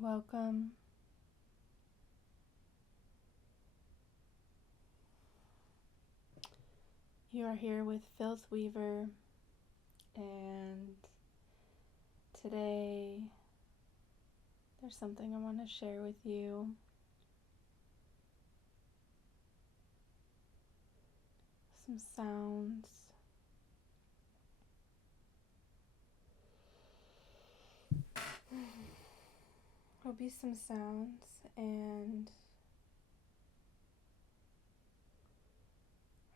Welcome. You are here with Filth Weaver, and today there's something I want to share with you. Some sounds. There'll be some sounds, and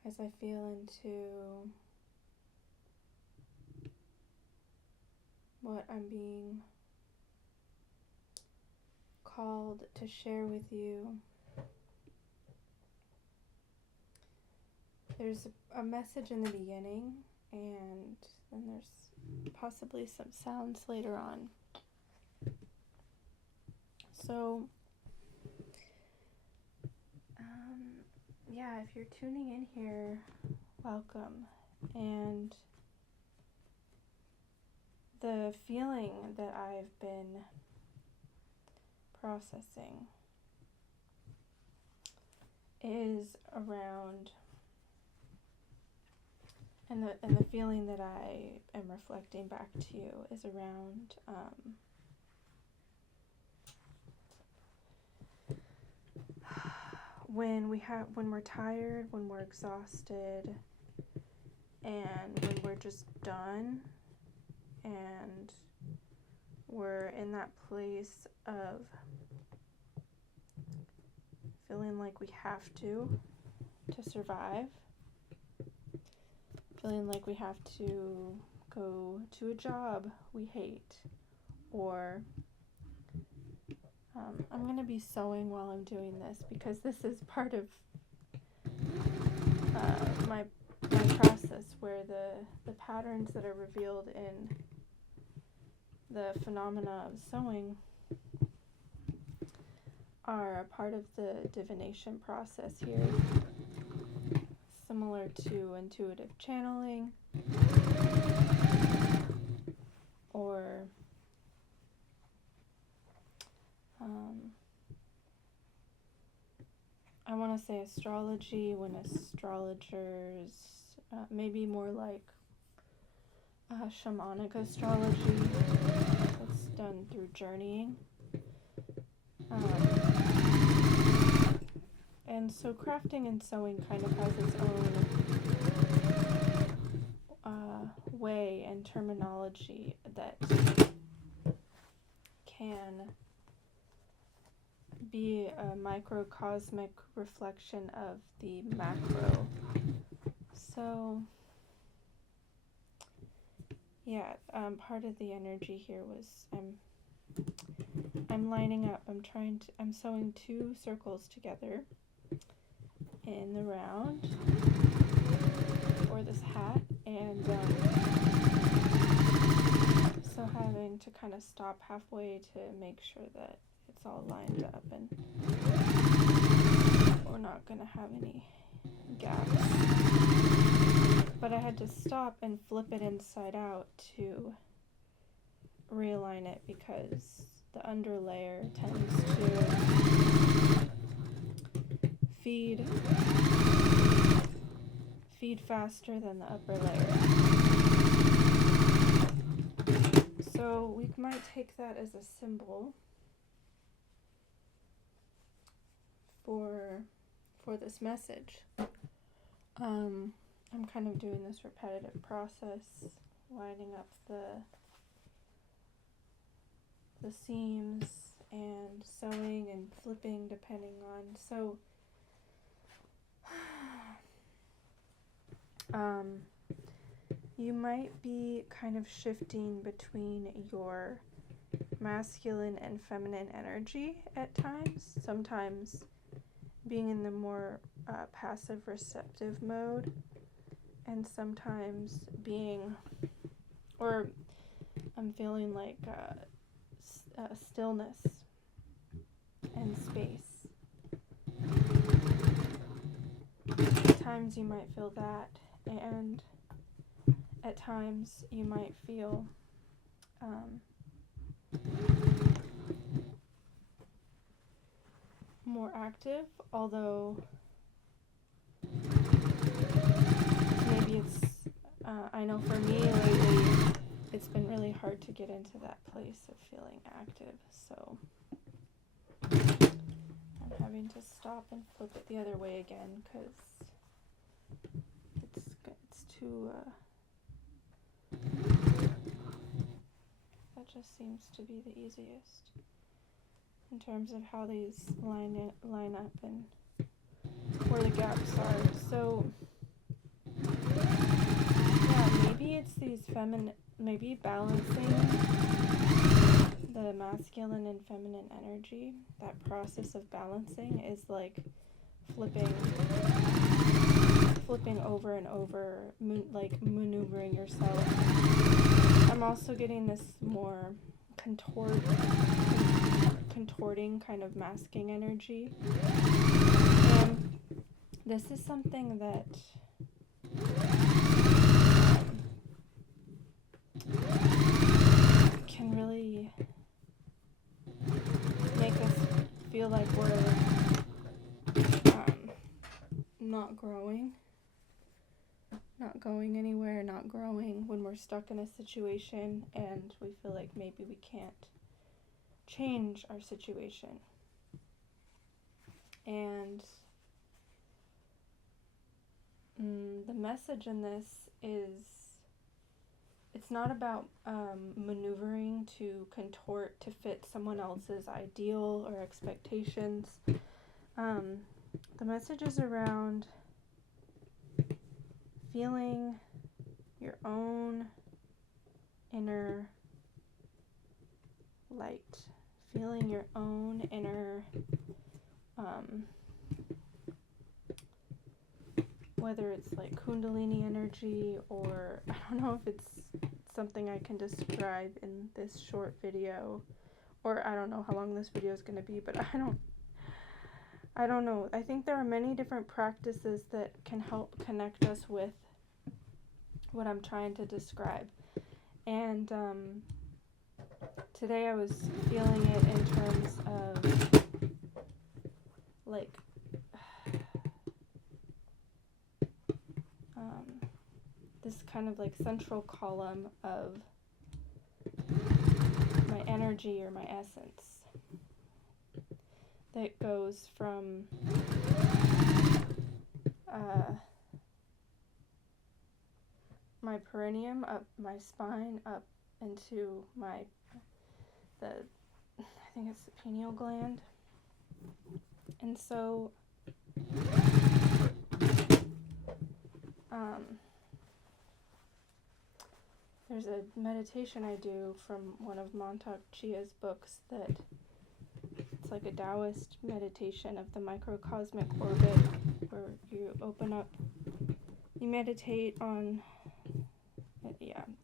as I feel into what I'm being called to share with you, there's a message in the beginning, and then there's possibly some sounds later on. So, if you're tuning in here, welcome. And the feeling that I've been processing is around, and the feeling that I am reflecting back to you is around when we're tired, when we're exhausted, and when we're just done, and we're in that place of feeling like we have to survive, feeling like we have to go to a job we hate, or I'm going to be sewing while I'm doing this because this is part of my process, where the patterns that are revealed in the phenomena of sewing are a part of the divination process here, similar to intuitive channeling or I want to say astrology, when astrologers, maybe more like shamanic astrology that's done through journeying. And so crafting and sewing kind of has its own way and terminology that can be a microcosmic reflection of the macro. So part of the energy here was I'm lining up, I'm sewing two circles together in the round for this hat, and so having to kind of stop halfway to make sure that it's all lined up and we're not going to have any gaps. But I had to stop and flip it inside out to realign it because the underlayer tends to feed faster than the upper layer. So we might take that as a symbol for this message. I'm kind of doing this repetitive process, lining up the seams and sewing and flipping depending on. So you might be kind of shifting between your masculine and feminine energy at times, sometimes being in the more passive receptive mode, and sometimes I'm feeling like stillness and space. At times you might feel that, and at times you might feel more active, although maybe it's, I know for me lately, it's been really hard to get into that place of feeling active, so I'm having to stop and flip it the other way again, because it's too, that just seems to be the easiest in terms of how these line up and where the gaps are. So yeah, maybe it's these maybe balancing the masculine and feminine energy. That process of balancing is like flipping over and over, like maneuvering yourself. I'm also getting this more contorting kind of masking energy. And this is something that can really make us feel like we're not growing, not going anywhere, not growing when we're stuck in a situation and we feel like maybe we can't change our situation. And the message in this is, it's not about maneuvering to contort to fit someone else's ideal or expectations. The message is around feeling your own inner light, feeling your own inner, whether it's like Kundalini energy, or I don't know if it's something I can describe in this short video, or I don't know how long this video is going to be, but I don't know. I think there are many different practices that can help connect us with what I'm trying to describe. And today I was feeling it in terms of like this kind of like central column of my energy or my essence that goes from my perineum up my spine up into I think it's the pineal gland. And so there's a meditation I do from one of Montauk Chia's books that it's like a Taoist meditation of the microcosmic orbit, where you open up, you meditate on,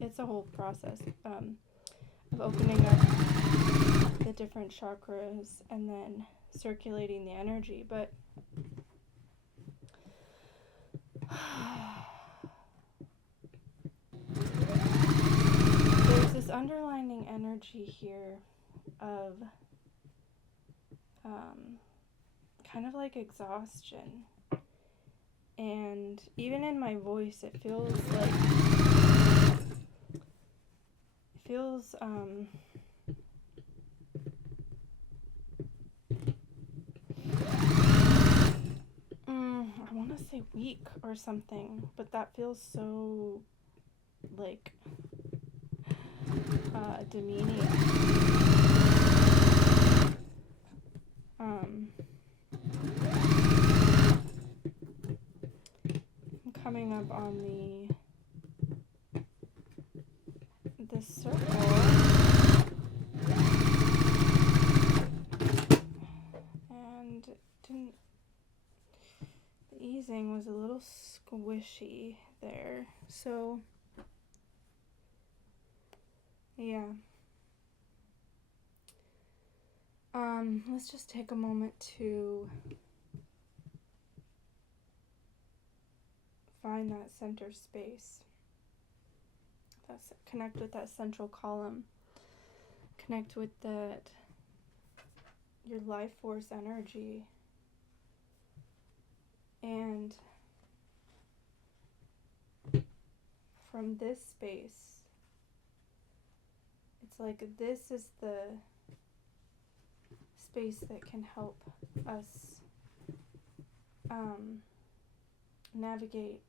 it's a whole process of opening up the different chakras and then circulating the energy. But there's this underlining energy here of kind of like exhaustion, and even in my voice it feels I want to say weak or something, but that feels so like demeaning. I'm coming up on the circle, and the easing was a little squishy there, so yeah. Let's just take a moment to find that center space. Connect with that central column. Connect with your life force energy And from this space, it's like this is the space that can help us navigate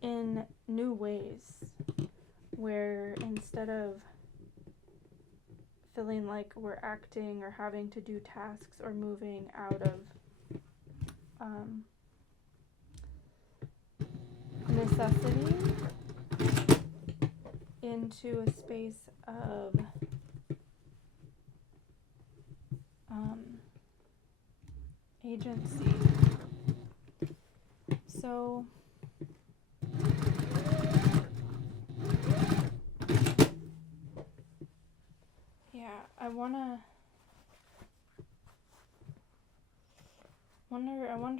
in new ways, where instead of feeling like we're acting or having to do tasks or moving out of necessity into a space of agency. So yeah, I wonder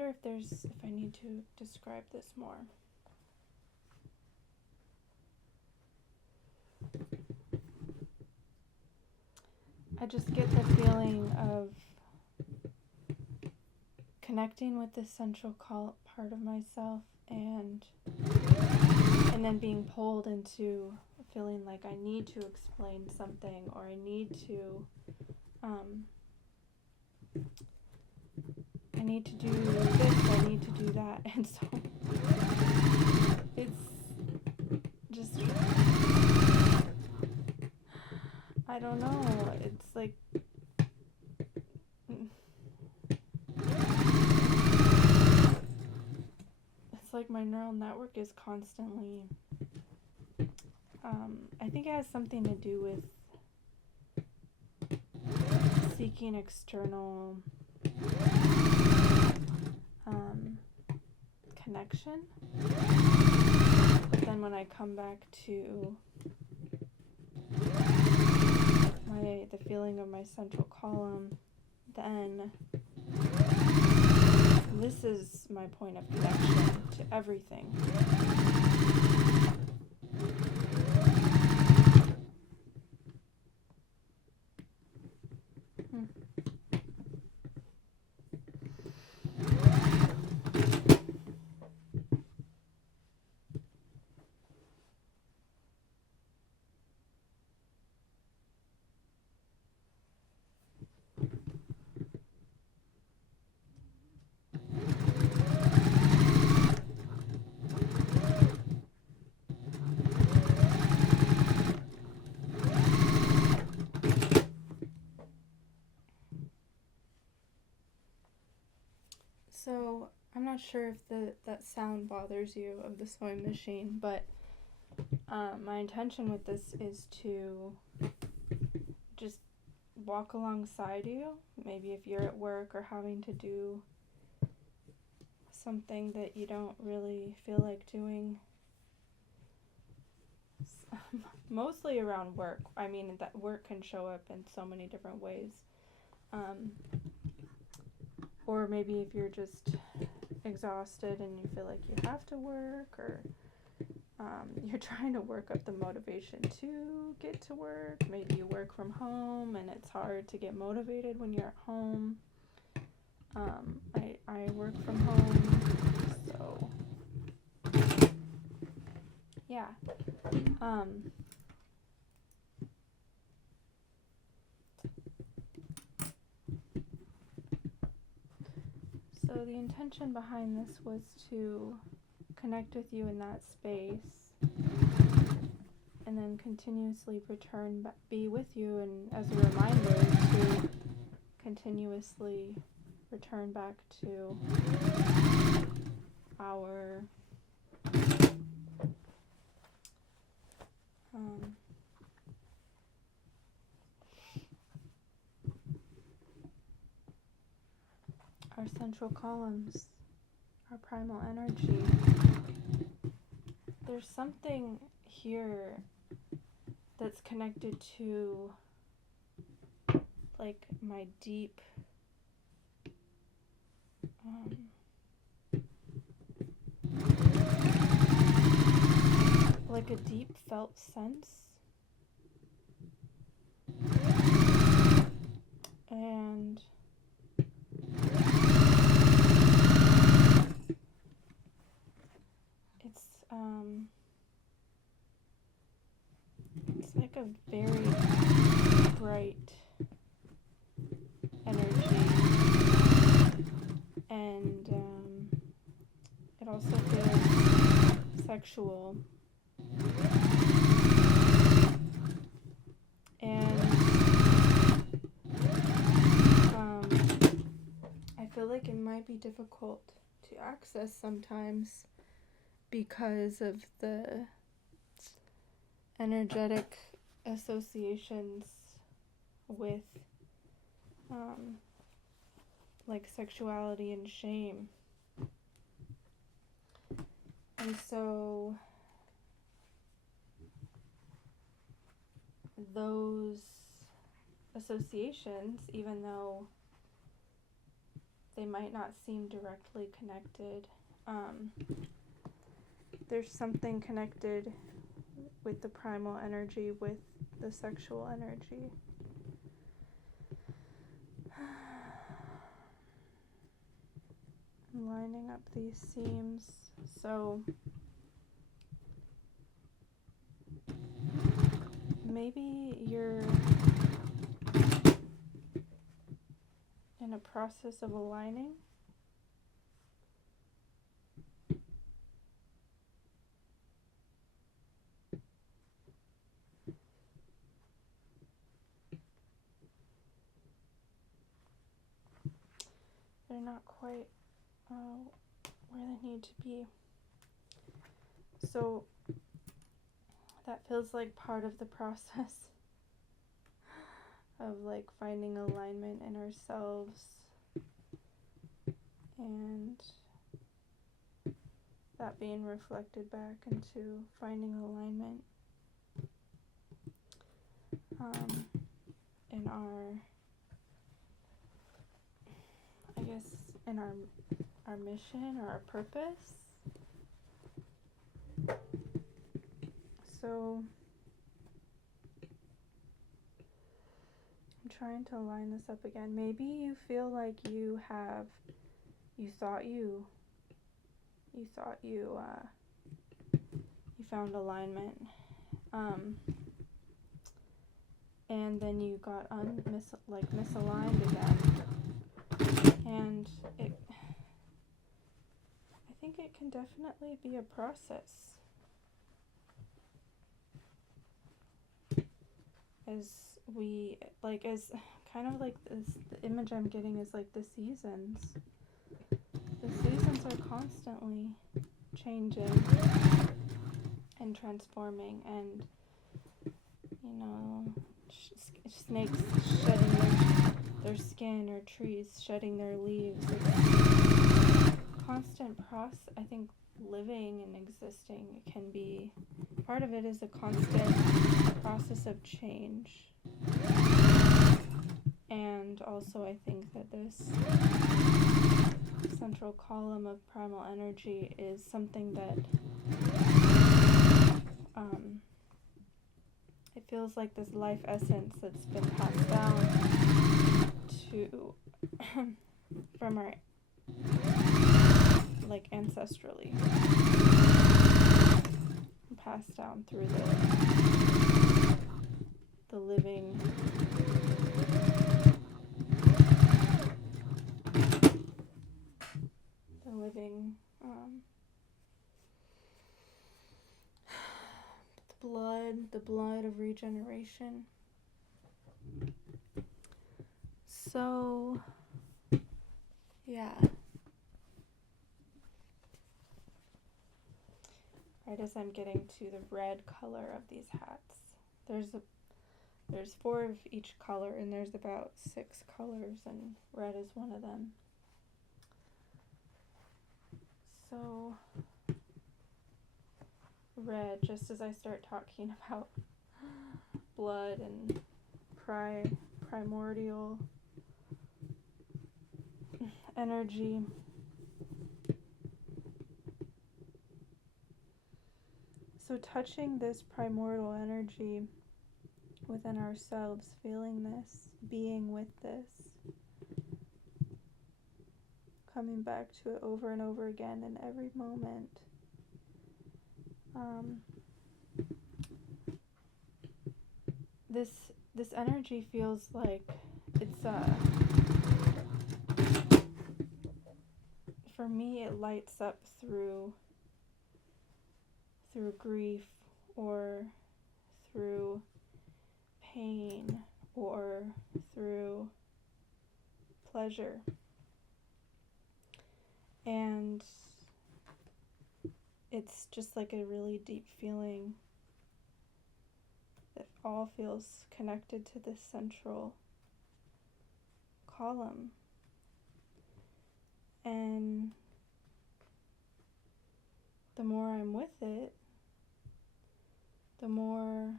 if I need to describe this more. I just get the feeling of connecting with this central part of myself, and then being pulled into feeling like I need to explain something, or I need to do this, I need to do that, and so it's just, I don't know, it's like my neural network is constantly, I think it has something to do with seeking external connection, but then when I come back to the feeling of my central column, then this is my point of connection to everything. So, I'm not sure if that sound bothers you of the sewing machine, but my intention with this is to just walk alongside you. Maybe if you're at work or having to do something that you don't really feel like doing, mostly around work. I mean, that work can show up in so many different ways. Or maybe if you're just exhausted and you feel like you have to work, or you're trying to work up the motivation to get to work. Maybe you work from home and it's hard to get motivated when you're at home. I work from home, so yeah. So the intention behind this was to connect with you in that space, and then continuously be with you, and as a reminder to continuously return back to our central columns, our primal energy. There's something here that's connected to like my deep like a deep felt sense, and like a very bright energy, and it also feels sexual, and I feel like it might be difficult to access sometimes because of the energetic associations with like sexuality and shame. And so those associations, even though they might not seem directly connected, there's something connected with the primal energy, with the sexual energy. I'm lining up these seams. So maybe you're in a process of aligning. They're not quite where they need to be. So that feels like part of the process of like finding alignment in ourselves, and that being reflected back into finding alignment in our, I guess, in our mission or our purpose. So I'm trying to line this up again. Maybe you feel like you thought you found alignment, and then you got misaligned again, and I think it can definitely be a process. As kind of like this, the image I'm getting is like the seasons. The seasons are constantly changing and transforming, and snakes shedding their skin, or trees shedding their leaves. It's constant process. I think living and existing can be part of it, is a constant process of change. And also I think that this central column of primal energy is something that it feels like this life essence that's been passed down to from our ancestrally, passed down through the living the blood of regeneration. So yeah, right as I'm getting to the red color of these hats, there's 4 of each color, and there's about 6 colors, and red is one of them. So red, just as I start talking about blood and primordial energy, so touching this primordial energy within ourselves, feeling this, being with this, coming back to it over and over again in every moment. this energy feels like it's for me it lights up through grief or through pain or through pleasure. And it's just like a really deep feeling that all feels connected to this central column. And the more I'm with it, the more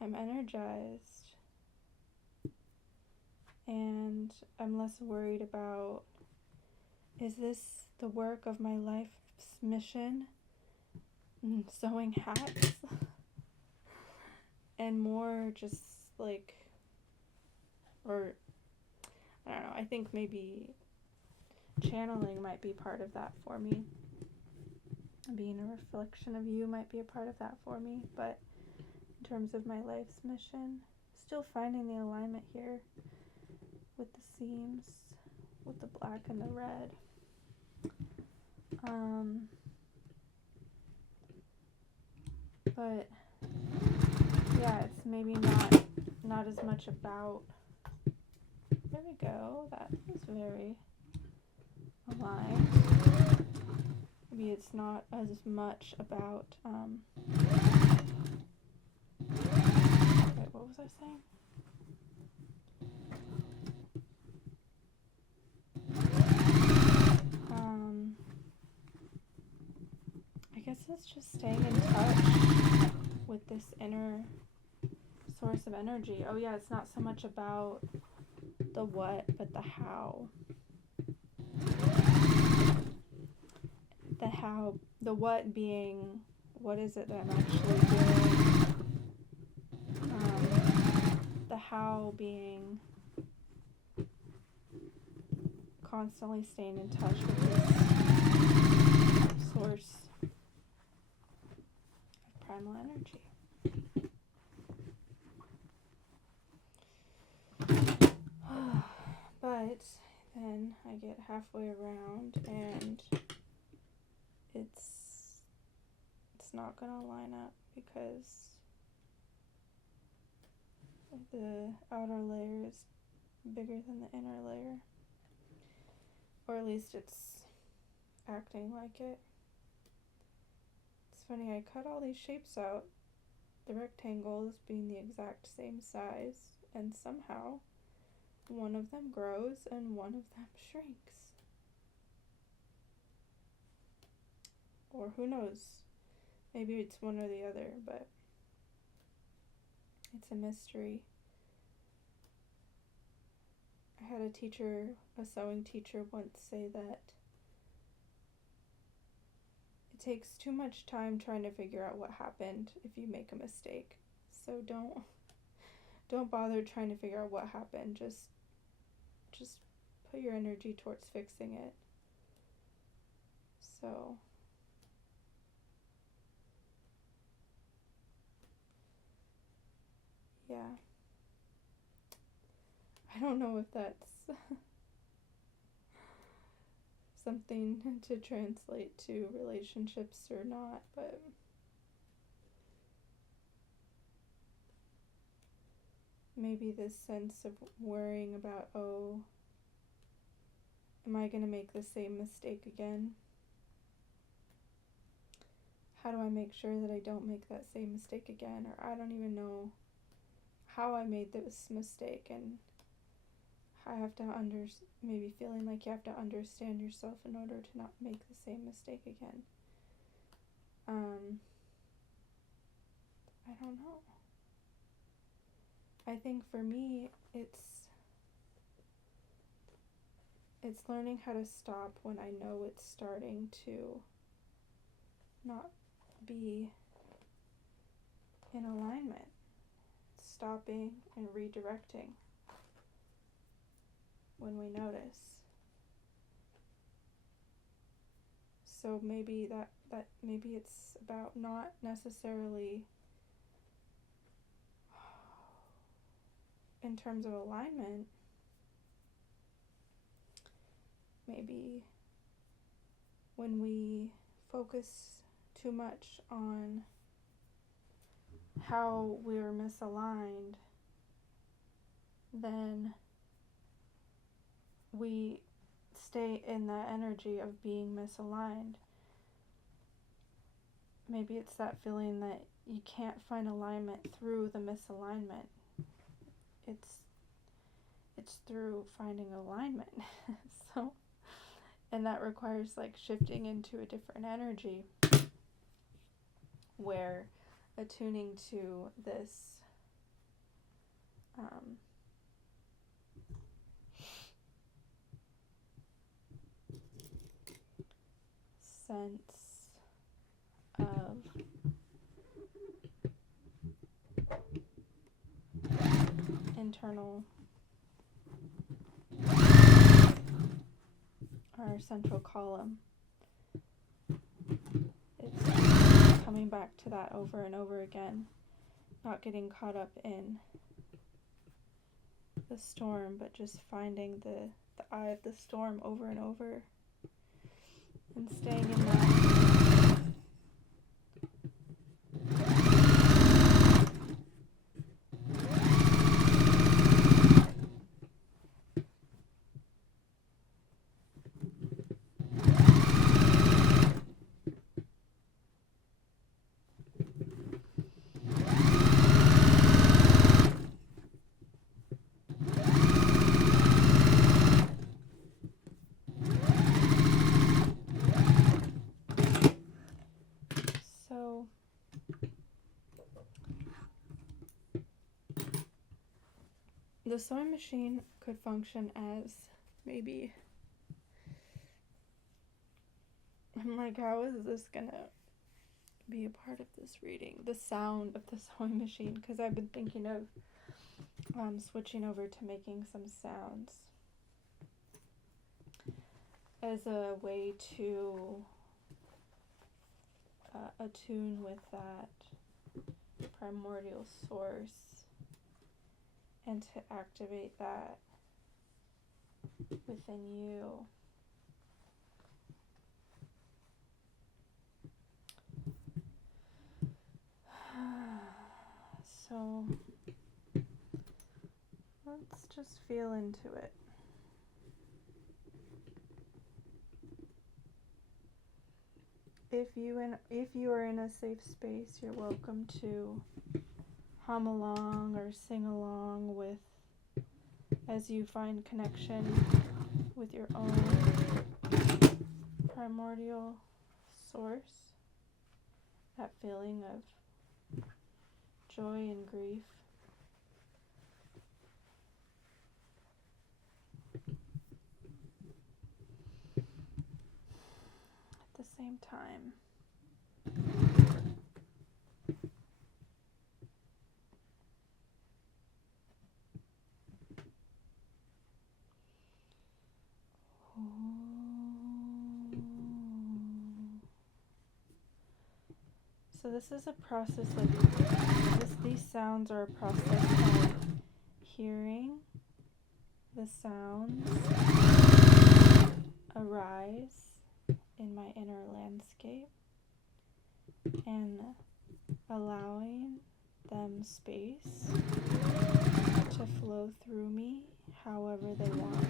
I'm energized, and I'm less worried about, is this the work of my life's mission? Sewing hats? And more just like, or I don't know, I think maybe channeling might be part of that for me. Being a reflection of you might be a part of that for me, but in terms of my life's mission, still finding the alignment here with the seams, with the black and the red. But yeah, it's maybe not as much about, there we go, that was very aligned. Maybe it's not as much about, wait, what was I saying? I guess it's just staying in touch with this inner source of energy. Oh yeah, it's not so much about the what, but the how. The how, the what being, what is it that I'm actually doing? The how being constantly staying in touch with this source of primal energy. But then I get halfway around and it's not gonna line up because the outer layer is bigger than the inner layer, or at least it's acting like it. It's funny, I cut all these shapes out, the rectangles being the exact same size, and somehow one of them grows and one of them shrinks. Or who knows, maybe it's one or the other, but it's a mystery. I had a sewing teacher once say that it takes too much time trying to figure out what happened if you make a mistake. So don't bother trying to figure out what happened. Just put your energy towards fixing it. So yeah. I don't know if that's something to translate to relationships or not, but maybe this sense of worrying about, oh, am I going to make the same mistake again? How do I make sure that I don't make that same mistake again? Or I don't even know how I made this mistake, and I have to maybe feeling like you have to understand yourself in order to not make the same mistake again. I don't know. I think for me, it's learning how to stop when I know it's starting to not be in alignment. Stopping and redirecting when we notice. So maybe maybe it's about not necessarily in terms of alignment, maybe when we focus too much on how we're misaligned, then we stay in that energy of being misaligned. Maybe it's that feeling that you can't find alignment through the misalignment. It's through finding alignment. So, and that requires like shifting into a different energy where attuning to this sense of internal, our central column. It's coming back to that over and over again, not getting caught up in the storm, but just finding the eye of the storm over and over and staying in that. So the sewing machine could function as maybe, I'm like, how is this gonna be a part of this reading? The sound of the sewing machine, because I've been thinking of switching over to making some sounds as a way to attune with that primordial source and to activate that within you. So let's just feel into it. If you are in a safe space, you're welcome to hum along or sing along with, as you find connection with your own primordial source, that feeling of joy and grief. At the same time. So this is a process of these sounds are a process of hearing the sounds arise in my inner landscape and allowing them space to flow through me however they want.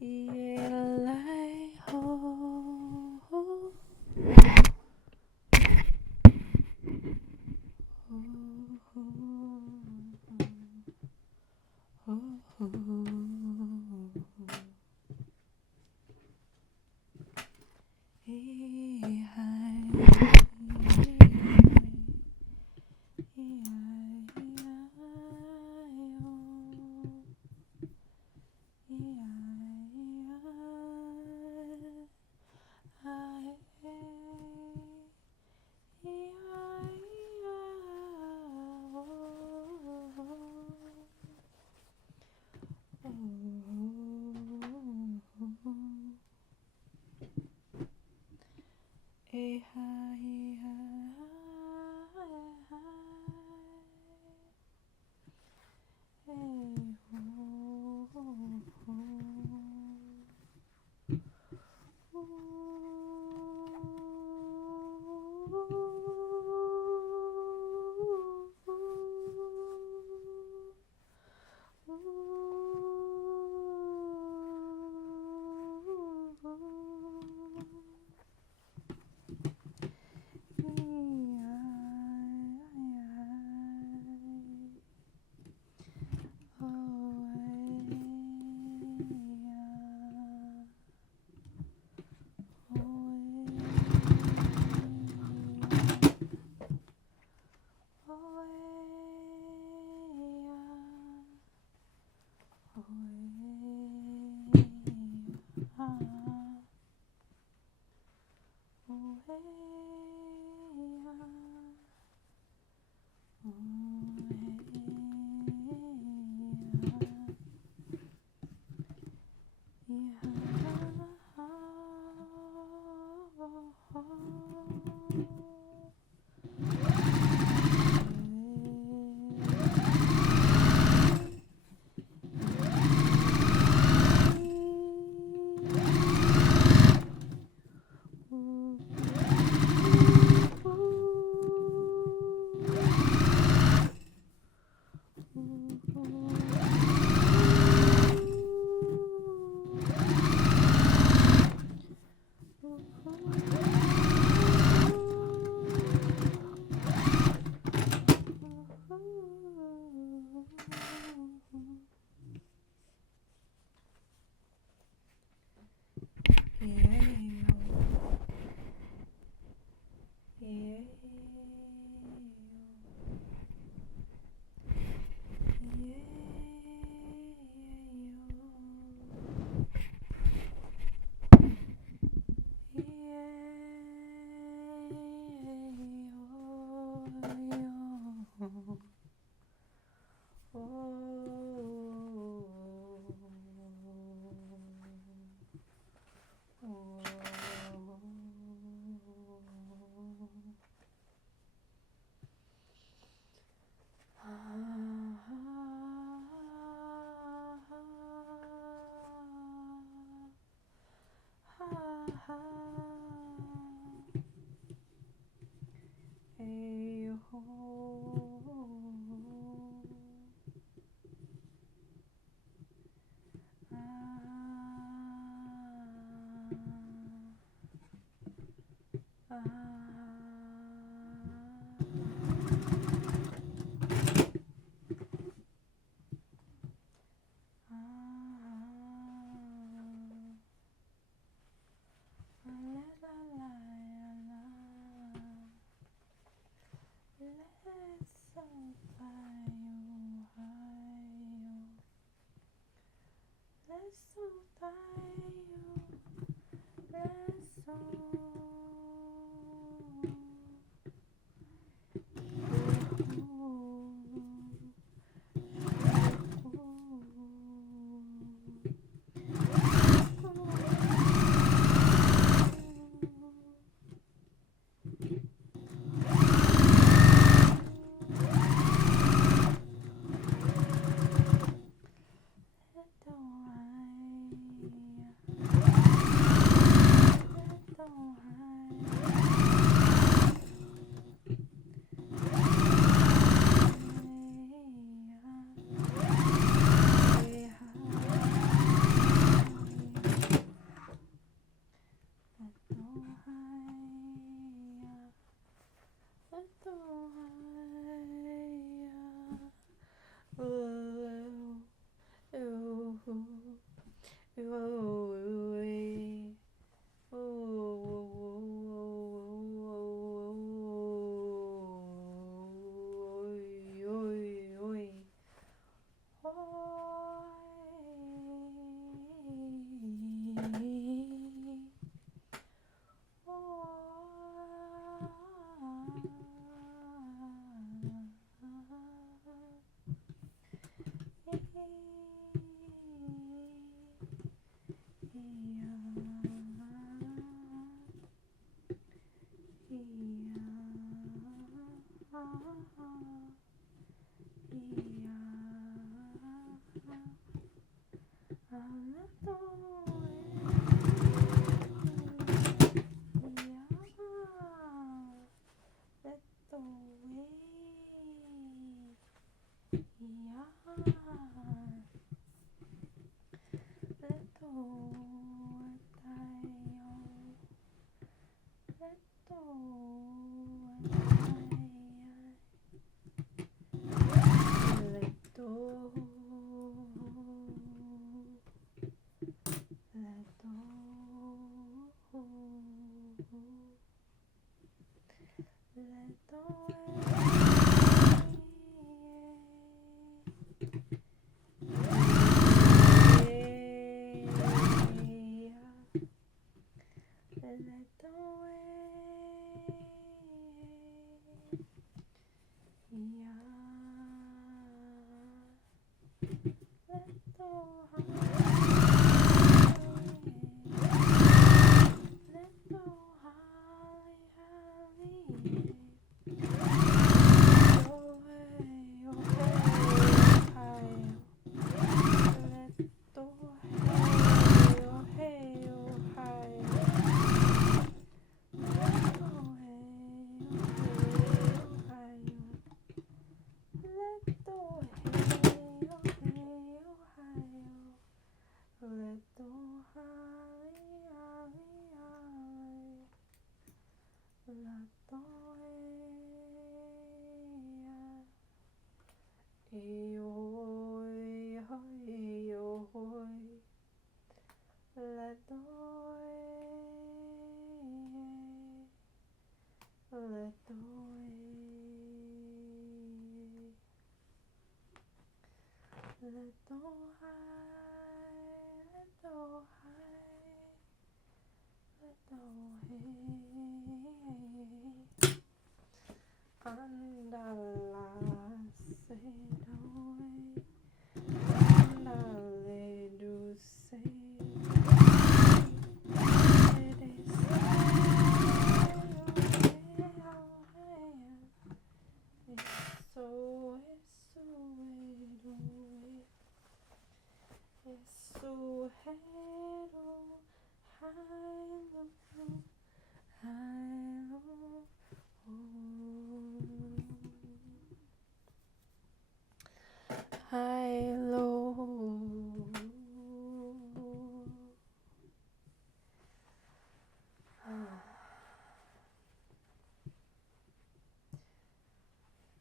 Yeah.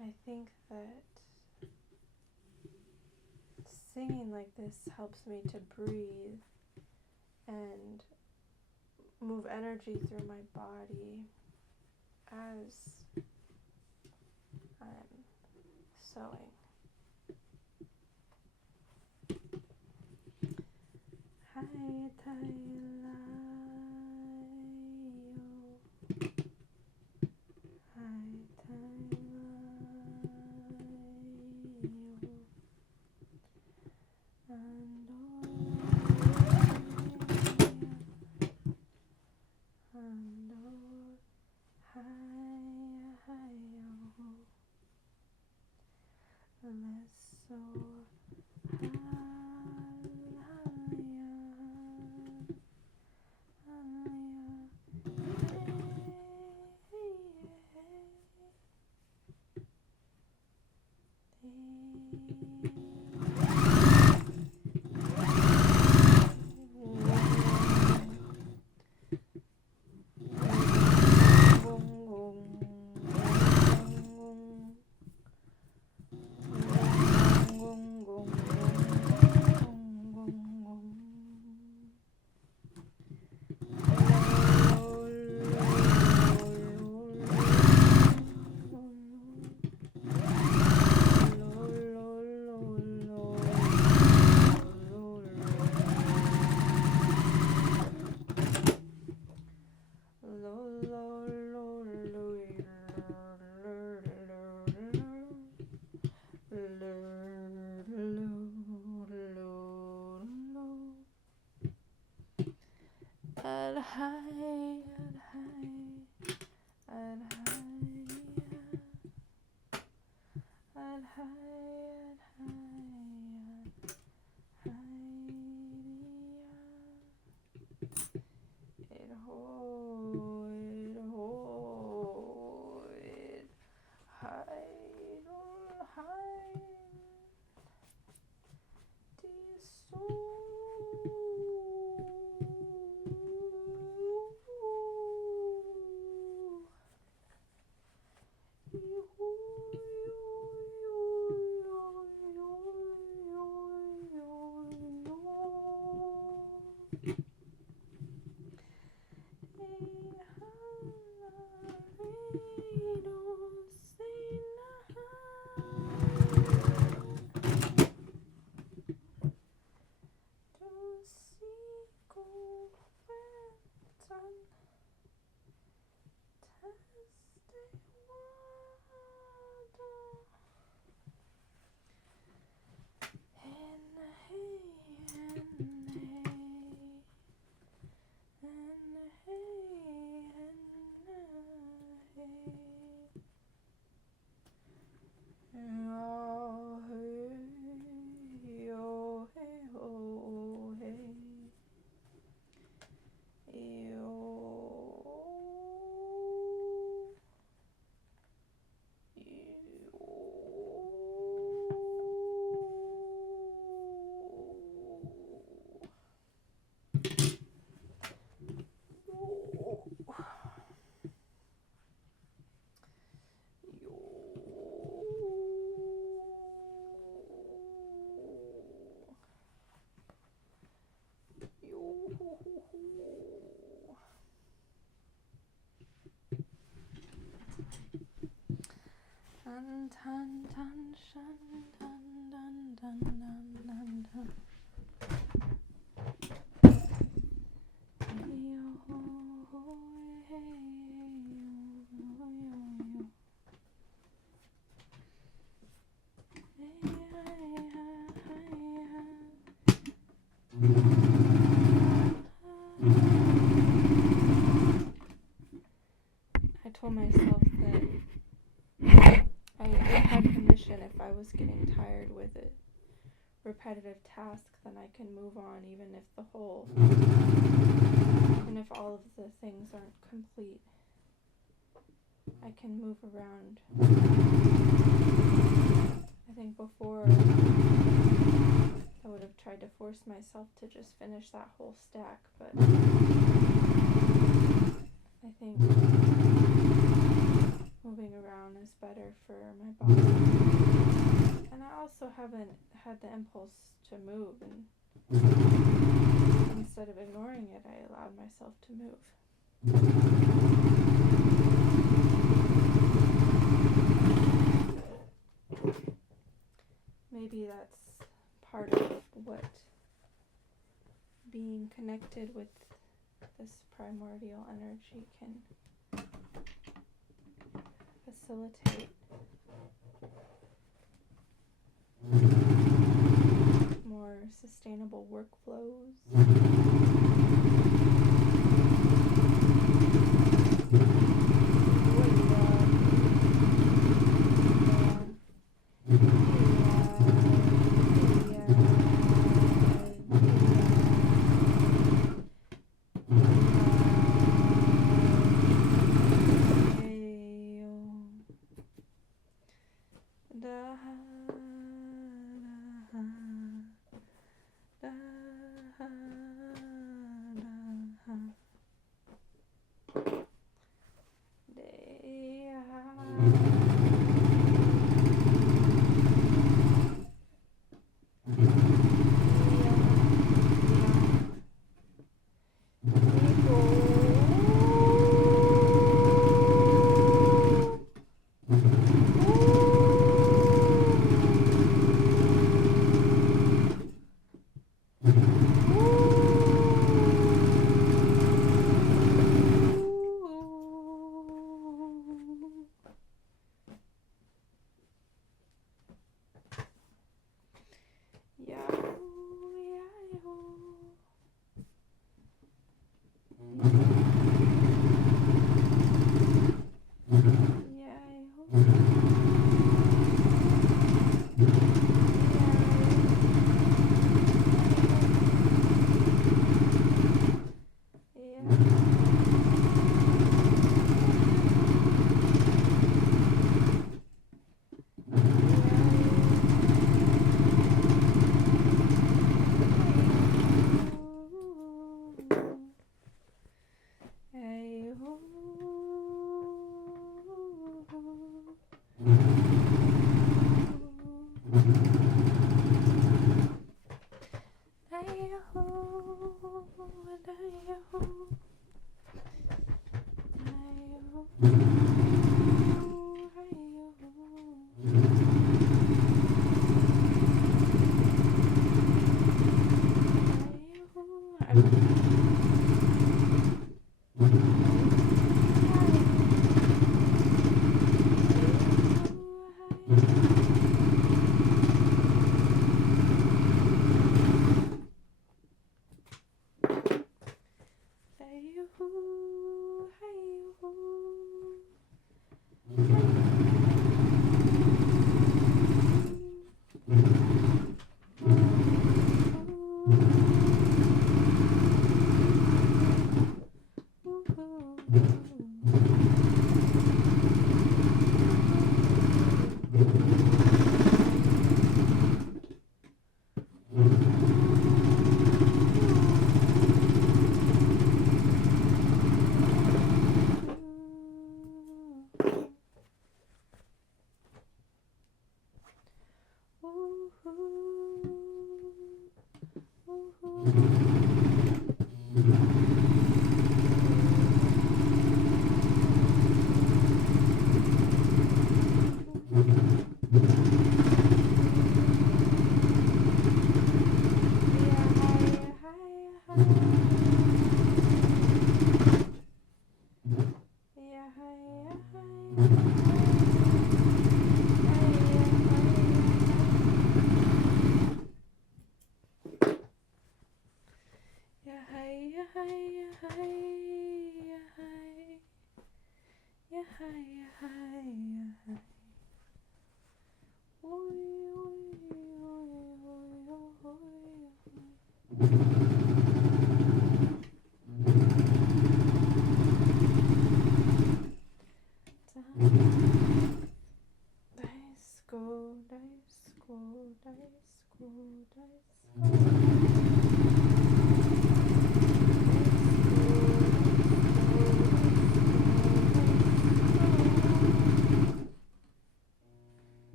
I think that singing like this helps me to breathe and move energy through my body as I'm sewing. Hi, Tyla. I told myself that I had permission if I was getting tired with a repetitive task, then I can move on even if all of the things aren't complete. I can move around. I think before I would have tried to force myself to just finish that whole stack, but I think moving around is better for my body. And I also haven't had the impulse to move, and instead of ignoring it, I allowed myself to move. Maybe that's part of what being connected with this primordial energy can facilitate. More sustainable workflows.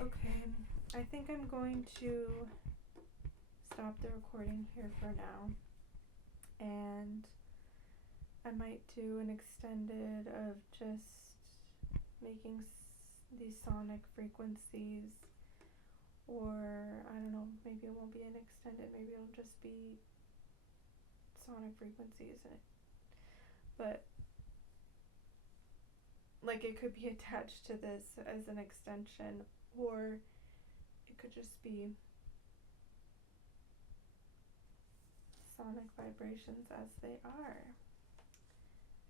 Okay, I think I'm going to stop the recording here for now, and I might do an extended of just making these sonic frequencies, or I don't know, maybe it won't be an extended, maybe it'll just be sonic frequencies, but like it could be attached to this as an extension, or it could just be sonic vibrations as they are.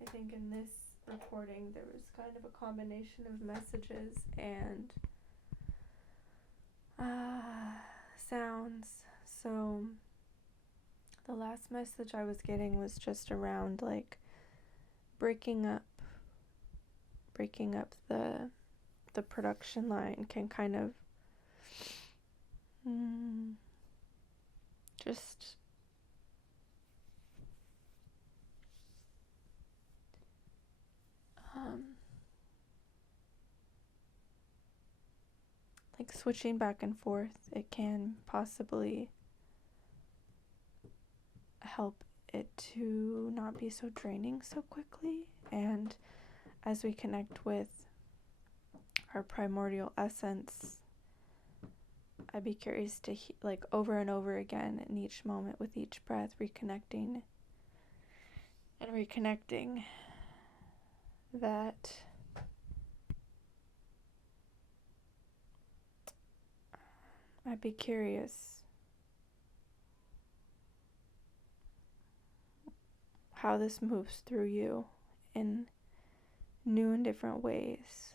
I think in this recording there was kind of a combination of messages and sounds. So the last message I was getting was just around like breaking up the production line can kind of just like switching back and forth, it can possibly help it to not be so draining so quickly. And as we connect with our primordial essence, I'd be curious to like over and over again in each moment with each breath, reconnecting that I'd be curious how this moves through you in new and different ways.